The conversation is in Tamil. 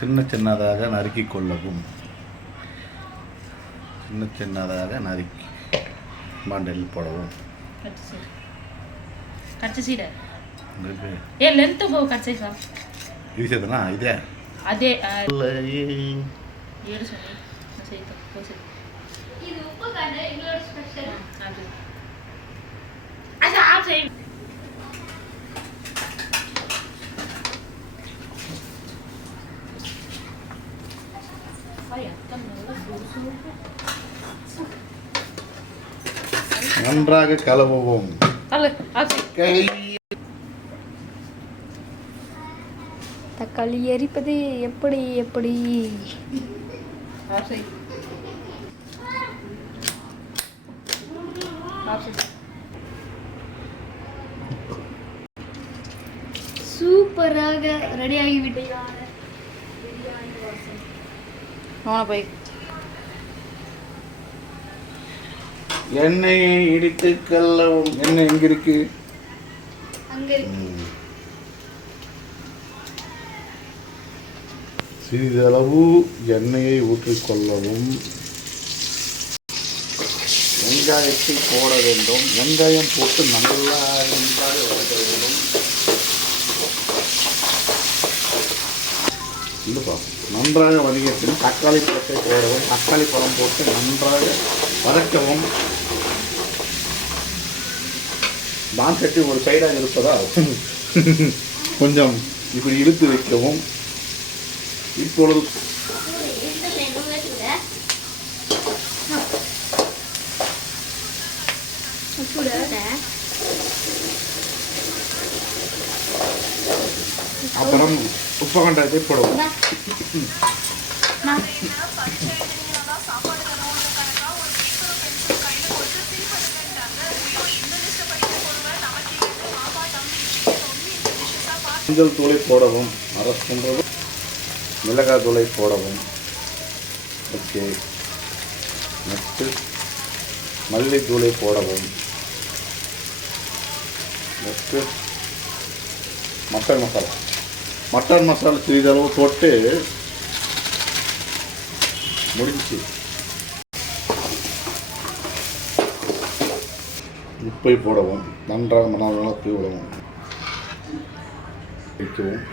சின்ன சின்னதாக நறுக்கி கொள்ளவும். சின்ன சின்னதாக நறுக்கி பாண்டலில் போடவும். ஏ லென்த் போ கட்சி சார் இது இதே? அதே ஏடு நன்றாக கலவுவோம். தக்காளி எரிப்பது எப்படி எப்படி? சூப்பராக ரெடி ஆகிவிட்டேன் நோன போய். எண்ணெயை இடித்து கல்லவும் எண்ணெய் எங்க இருக்கு? சிறிதளவு எண்ணெயை ஊற்றிக்கொள்ளவும் வெங்காயத்தை போட வேண்டும். வெங்காயம் போட்டு நல்லா நன்றாக வேண்டும். இல்லைப்பா நன்றாக வதங்கிய தக்காளி பழத்தை போடவும் தக்காளி பழம் போட்டு நன்றாக வதக்கவும். பான் சட்டி ஒரு சைடாக இருப்பதால் கொஞ்சம் இப்படி இழுத்து வைக்கவும். இப்பொழுது அப்புறம் உப்பகண்டத்தை போடவும். மஞ்சள் தூளை போடவும் அரசுன்றது மிளகாய் தூளை போடவும். ஓகே. நெக்ஸ்ட்டு மல்லித்தூளை போடவும். Next mutton masala mutton masala சிறிதளவு போட்டு முடிஞ்சு உப்பை போடவும் நன்றாக மணால் தூவி விடவும் வைக்கவும்